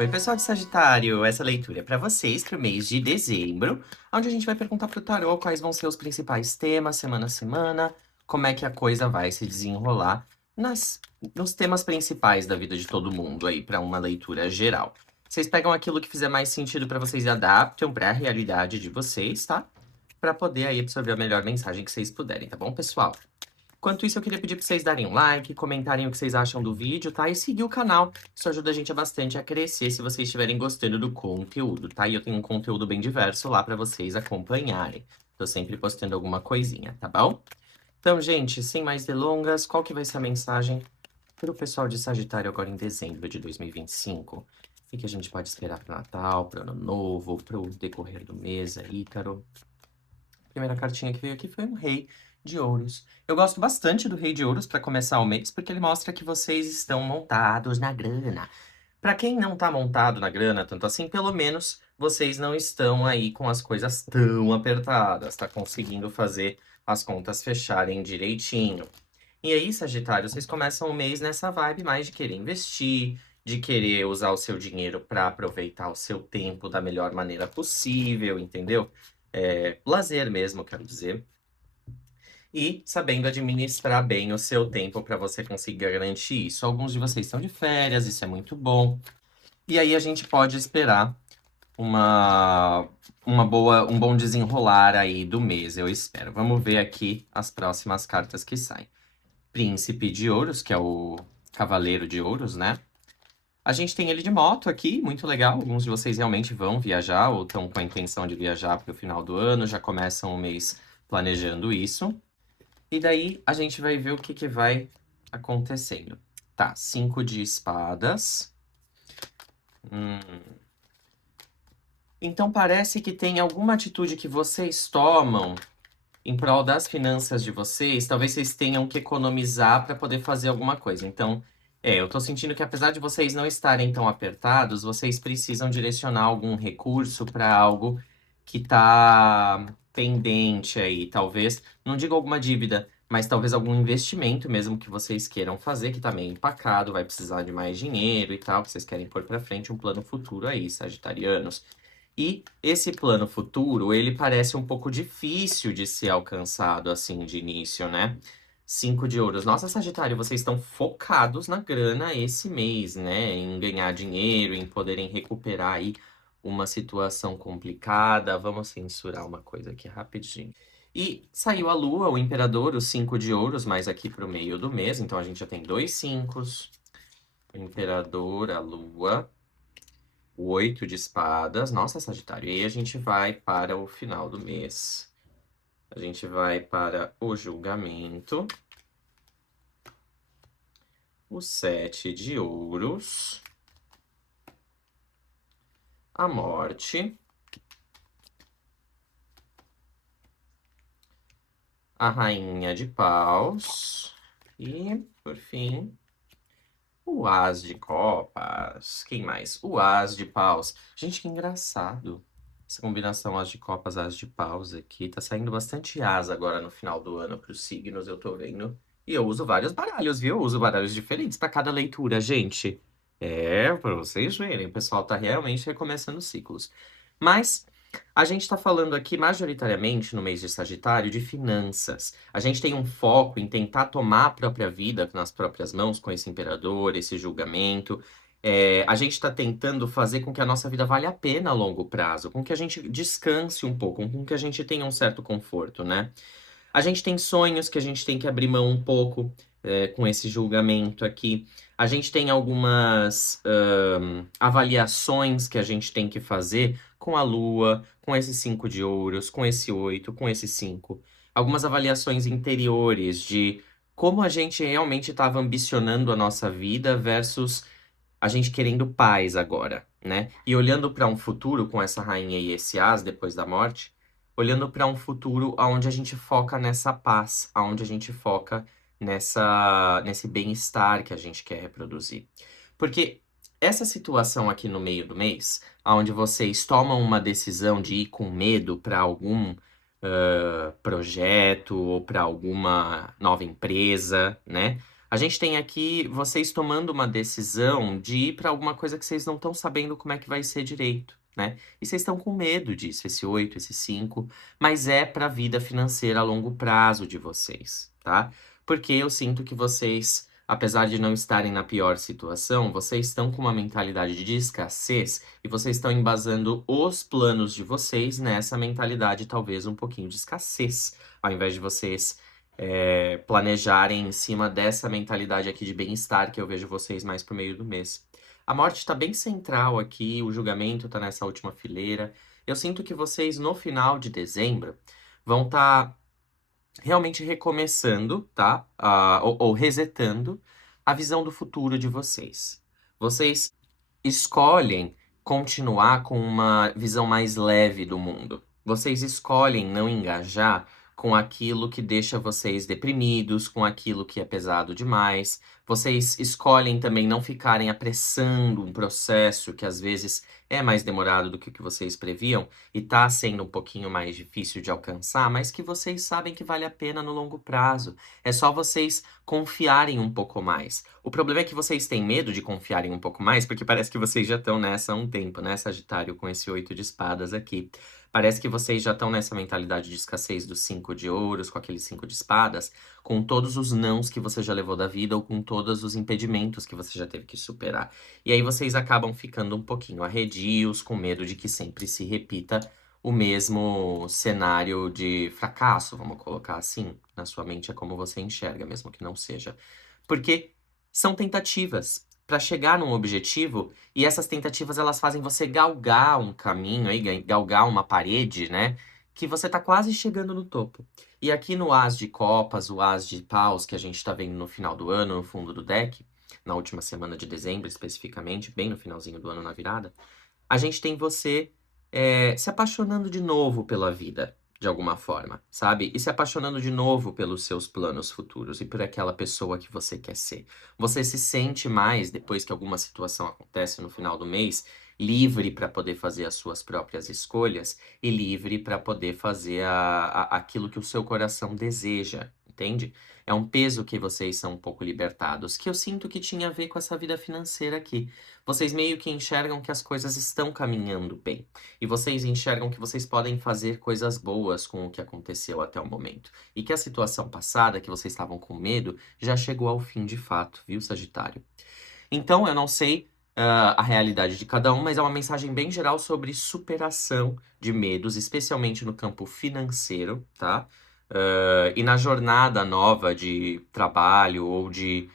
Oi, pessoal de Sagitário! Essa leitura é para vocês para o mês de dezembro, onde a gente vai perguntar para o tarô quais vão ser os principais temas semana a semana, como é que a coisa vai se desenrolar nos temas principais da vida de todo mundo aí, para uma leitura geral. Vocês pegam aquilo que fizer mais sentido para vocês e adaptam para a realidade de vocês, tá? Para poder aí absorver a melhor mensagem que vocês puderem, tá bom, pessoal? Enquanto isso, eu queria pedir pra vocês darem um like, comentarem o que vocês acham do vídeo, tá? E seguir o canal. Isso ajuda a gente bastante a crescer se vocês estiverem gostando do conteúdo, tá? E eu tenho um conteúdo bem diverso lá pra vocês acompanharem. Tô sempre postando alguma coisinha, tá bom? Então, gente, sem mais delongas, qual que vai ser a mensagem pro pessoal de Sagitário agora em dezembro de 2025? O que a gente pode esperar pro Natal, pro Ano Novo, pro decorrer do mês aí, Ícaro? A primeira cartinha que veio aqui foi um Rei de Ouros. Eu gosto bastante do Rei de Ouros para começar o mês, porque ele mostra que vocês estão montados na grana. Para quem não tá montado na grana, tanto assim, pelo menos vocês não estão aí com as coisas tão apertadas, tá conseguindo fazer as contas fecharem direitinho. E aí, Sagitário, vocês começam o mês nessa vibe mais de querer investir, de querer usar o seu dinheiro para aproveitar o seu tempo da melhor maneira possível, entendeu? Lazer mesmo, quero dizer. E sabendo administrar bem o seu tempo para você conseguir garantir isso. Alguns de vocês estão de férias, isso é muito bom. E aí a gente pode esperar uma, um bom desenrolar aí do mês, eu espero. Vamos ver aqui as próximas cartas que saem. Príncipe de Ouros, que é o Cavaleiro de Ouros, né? A gente tem ele de moto aqui, muito legal. Alguns de vocês realmente vão viajar ou estão com a intenção de viajar para o final do ano, já começam o mês planejando isso. E daí a gente vai ver o que vai acontecendo. Tá, 5 de espadas. Hum. Então parece que tem alguma atitude que vocês tomam em prol das finanças de vocês. Talvez vocês tenham que economizar para poder fazer alguma coisa. Então, eu tô sentindo que apesar de vocês não estarem tão apertados, vocês precisam direcionar algum recurso para algo que tá pendente aí, talvez, não digo alguma dívida, mas talvez algum investimento mesmo que vocês queiram fazer, que tá meio empacado, vai precisar de mais dinheiro e tal, que vocês querem pôr para frente um plano futuro aí, sagitarianos. E esse plano futuro, ele parece um pouco difícil de ser alcançado assim de início, né? 5 de ouros. Nossa, Sagitário, vocês estão focados na grana esse mês, né? Em ganhar dinheiro, em poderem recuperar aí uma situação complicada. Vamos censurar uma coisa aqui rapidinho. E saiu a Lua, o Imperador, os 5 de ouros, mais aqui pro meio do mês. Então a gente já tem 2 5s. O Imperador, a Lua, o 8 de espadas. Nossa, Sagitário. E aí a gente vai para o final do mês. A gente vai para o julgamento. O 7 de ouros. A morte. A rainha de paus. E, por fim, o as de copas. Quem mais? O as de paus. Gente, que engraçado. Essa combinação as de copas, as de paus aqui. Tá saindo bastante as agora no final do ano para os signos, eu tô vendo. E eu uso vários baralhos, viu? Eu uso baralhos diferentes para cada leitura, gente. Para vocês verem, o pessoal tá realmente recomeçando ciclos. Mas a gente está falando aqui majoritariamente no mês de Sagitário de finanças. A gente tem um foco em tentar tomar a própria vida nas próprias mãos com esse imperador, esse julgamento. A gente está tentando fazer com que a nossa vida valha a pena a longo prazo, com que a gente descanse um pouco, com que a gente tenha um certo conforto, né? A gente tem sonhos que a gente tem que abrir mão um pouco, com esse julgamento aqui. A gente tem algumas avaliações que a gente tem que fazer com a Lua, com esses 5 de ouros, com esse 8, com esse 5. Algumas avaliações interiores de como a gente realmente estava ambicionando a nossa vida versus a gente querendo paz agora, né? E olhando para um futuro com essa rainha e esse as depois da morte, olhando para um futuro onde a gente foca nessa paz, onde a gente foca nesse bem-estar que a gente quer reproduzir. Porque essa situação aqui no meio do mês, onde vocês tomam uma decisão de ir com medo para algum projeto ou para alguma nova empresa, né? A gente tem aqui vocês tomando uma decisão de ir para alguma coisa que vocês não estão sabendo como é que vai ser direito, né? E vocês estão com medo disso, esse 8, esse 5, mas é para a vida financeira a longo prazo de vocês, tá? Porque eu sinto que vocês, apesar de não estarem na pior situação, vocês estão com uma mentalidade de escassez e vocês estão embasando os planos de vocês nessa mentalidade, talvez um pouquinho de escassez, ao invés de vocês planejarem em cima dessa mentalidade aqui de bem-estar que eu vejo vocês mais pro meio do mês. A morte tá bem central aqui, o julgamento tá nessa última fileira. Eu sinto que vocês, no final de dezembro, vão estar realmente recomeçando, tá? Ou resetando a visão do futuro de vocês. Vocês escolhem continuar com uma visão mais leve do mundo. Vocês escolhem não engajar com aquilo que deixa vocês deprimidos, com aquilo que é pesado demais. Vocês escolhem também não ficarem apressando um processo que às vezes é mais demorado do que o que vocês previam e tá sendo um pouquinho mais difícil de alcançar, mas que vocês sabem que vale a pena no longo prazo. É só vocês confiarem um pouco mais. O problema é que vocês têm medo de confiarem um pouco mais, porque parece que vocês já estão nessa há um tempo, né, Sagitário, com esse 8 de espadas aqui. Parece que vocês já estão nessa mentalidade de escassez dos 5 de ouros, com aqueles 5 de espadas, com todos os nãos que você já levou da vida ou com todos os impedimentos que você já teve que superar. E aí vocês acabam ficando um pouquinho arredios, com medo de que sempre se repita o mesmo cenário de fracasso, vamos colocar assim. Na sua mente é como você enxerga, mesmo que não seja. Porque são tentativas para chegar num objetivo e essas tentativas elas fazem você galgar um caminho aí, galgar uma parede, né? Que você tá quase chegando no topo. E aqui no As de Copas, o As de Paus, que a gente tá vendo no final do ano, no fundo do deck, na última semana de dezembro especificamente, bem no finalzinho do ano na virada, a gente tem você se apaixonando de novo pela vida, de alguma forma, sabe? E se apaixonando de novo pelos seus planos futuros e por aquela pessoa que você quer ser. Você se sente mais, depois que alguma situação acontece no final do mês, livre para poder fazer as suas próprias escolhas e livre para poder fazer aquilo que o seu coração deseja, entende? É um peso que vocês são um pouco libertados, que eu sinto que tinha a ver com essa vida financeira aqui. Vocês meio que enxergam que as coisas estão caminhando bem. E vocês enxergam que vocês podem fazer coisas boas com o que aconteceu até o momento. E que a situação passada, que vocês estavam com medo, já chegou ao fim de fato, viu, Sagitário? Então, eu não sei a realidade de cada um, mas é uma mensagem bem geral sobre superação de medos, especialmente no campo financeiro, tá? E na jornada nova de trabalho ou de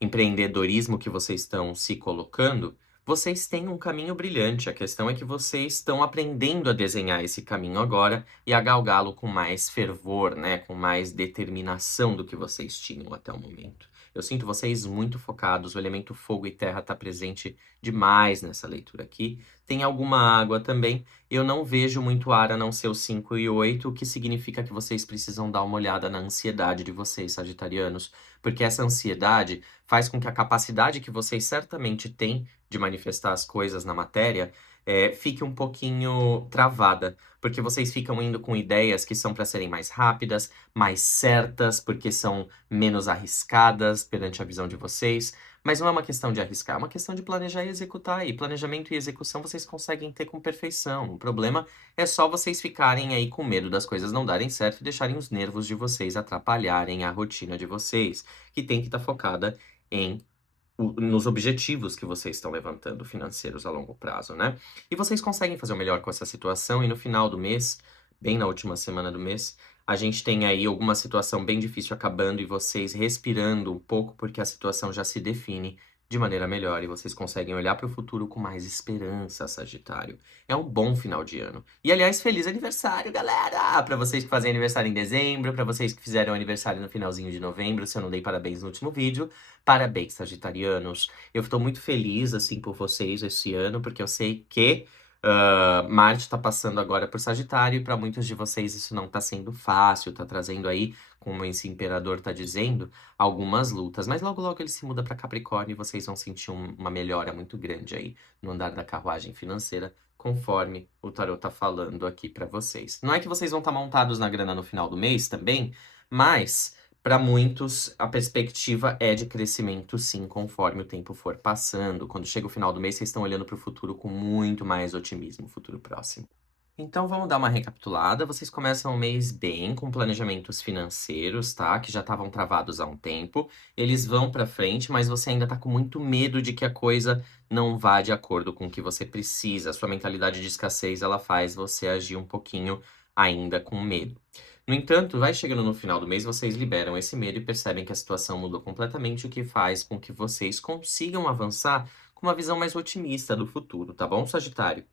empreendedorismo que vocês estão se colocando, vocês têm um caminho brilhante. A questão é que vocês estão aprendendo a desenhar esse caminho agora e a galgá-lo com mais fervor, né? Com mais determinação do que vocês tinham até o momento. Eu sinto vocês muito focados, o elemento fogo e terra está presente demais nessa leitura aqui. Tem alguma água também. Eu não vejo muito ar a não ser o 5 e 8, o que significa que vocês precisam dar uma olhada na ansiedade de vocês, sagitarianos, porque essa ansiedade faz com que a capacidade que vocês certamente têm de manifestar as coisas na matéria fique um pouquinho travada, porque vocês ficam indo com ideias que são para serem mais rápidas, mais certas, porque são menos arriscadas perante a visão de vocês. Mas não é uma questão de arriscar, é uma questão de planejar e executar. E planejamento e execução vocês conseguem ter com perfeição. O problema é só vocês ficarem aí com medo das coisas não darem certo e deixarem os nervos de vocês atrapalharem a rotina de vocês, que tem que estar focada em nos objetivos que vocês estão levantando financeiros a longo prazo, né? E vocês conseguem fazer o melhor com essa situação e no final do mês, bem na última semana do mês, a gente tem aí alguma situação bem difícil acabando e vocês respirando um pouco porque a situação já se define de maneira melhor e vocês conseguem olhar para o futuro com mais esperança, Sagitário. É um bom final de ano. E aliás, feliz aniversário, galera! Para vocês que fazem aniversário em dezembro, para vocês que fizeram aniversário no finalzinho de novembro, se eu não dei parabéns no último vídeo, parabéns, sagitarianos. Eu estou muito feliz, assim, por vocês esse ano, porque eu sei que Marte está passando agora por Sagitário e para muitos de vocês isso não está sendo fácil, está trazendo aí, como esse imperador está dizendo, algumas lutas. Mas logo, logo ele se muda para Capricórnio e vocês vão sentir uma melhora muito grande aí no andar da carruagem financeira, conforme o tarot tá falando aqui para vocês. Não é que vocês vão estar montados na grana no final do mês também, mas Para muitos, a perspectiva é de crescimento sim, conforme o tempo for passando. Quando chega o final do mês, vocês estão olhando para o futuro com muito mais otimismo, futuro próximo. Então vamos dar uma recapitulada. Vocês começam o mês bem, com planejamentos financeiros, tá? Que já estavam travados há um tempo. Eles vão para frente, mas você ainda tá com muito medo de que a coisa não vá de acordo com o que você precisa. A sua mentalidade de escassez, ela faz você agir um pouquinho ainda com medo. No entanto, vai chegando no final do mês, vocês liberam esse medo e percebem que a situação mudou completamente, o que faz com que vocês consigam avançar com uma visão mais otimista do futuro, tá bom, Sagitário?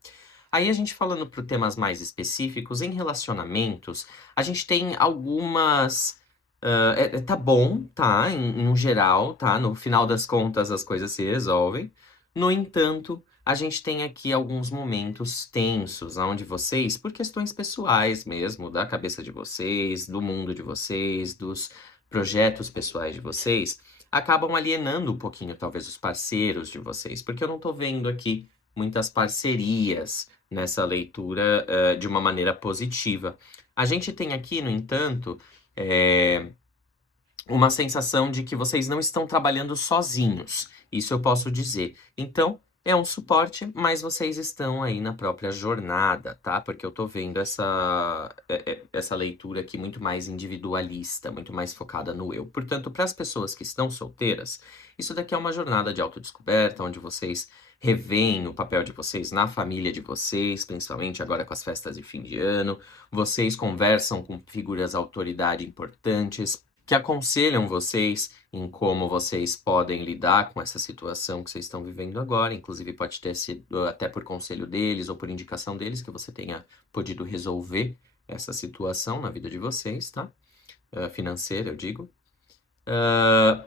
Aí a gente falando para temas mais específicos, em relacionamentos, a gente tem algumas. Tá bom, tá? Em um geral, tá? No final das contas, as coisas se resolvem. No entanto, a gente tem aqui alguns momentos tensos, onde vocês, por questões pessoais mesmo, da cabeça de vocês, do mundo de vocês, dos projetos pessoais de vocês, acabam alienando um pouquinho, talvez, os parceiros de vocês, porque eu não tô vendo aqui muitas parcerias nessa leitura, de uma maneira positiva. A gente tem aqui, no entanto, uma sensação de que vocês não estão trabalhando sozinhos. Isso eu posso dizer. Então, é um suporte, mas vocês estão aí na própria jornada, tá? Porque eu tô vendo essa leitura aqui muito mais individualista, muito mais focada no eu. Portanto, para as pessoas que estão solteiras, isso daqui é uma jornada de autodescoberta, onde vocês revêem o papel de vocês na família de vocês, principalmente agora com as festas de fim de ano. Vocês conversam com figuras autoridade importantes que aconselham vocês em como vocês podem lidar com essa situação que vocês estão vivendo agora. Inclusive, pode ter sido até por conselho deles ou por indicação deles que você tenha podido resolver essa situação na vida de vocês, tá? Financeira, eu digo.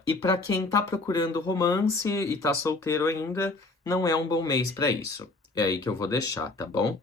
E para quem tá procurando romance e tá solteiro ainda, não é um bom mês para isso. É aí que eu vou deixar, tá bom?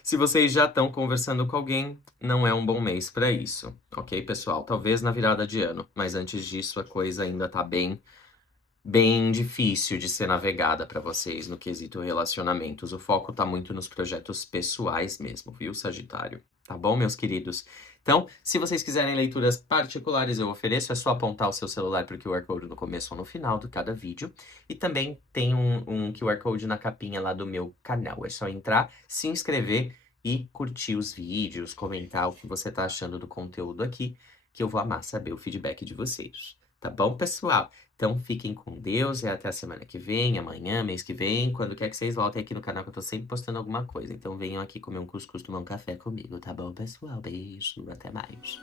Se vocês já estão conversando com alguém, não é um bom mês para isso, ok, pessoal? Talvez na virada de ano, mas antes disso a coisa ainda tá bem difícil de ser navegada para vocês no quesito relacionamentos. O foco tá muito nos projetos pessoais mesmo, viu, Sagitário? Tá bom, meus queridos? Então, se vocês quiserem leituras particulares, eu ofereço. É só apontar o seu celular para o QR Code no começo ou no final de cada vídeo. E também tem um QR Code na capinha lá do meu canal. É só entrar, se inscrever e curtir os vídeos, comentar o que você tá achando do conteúdo aqui, que eu vou amar saber o feedback de vocês. Tá bom, pessoal? Então fiquem com Deus e até a semana que vem, amanhã, mês que vem, quando quer que vocês voltem aqui no canal que eu tô sempre postando alguma coisa. Então venham aqui comer um cuscuz, tomar um café comigo, tá bom, pessoal? Beijo, até mais.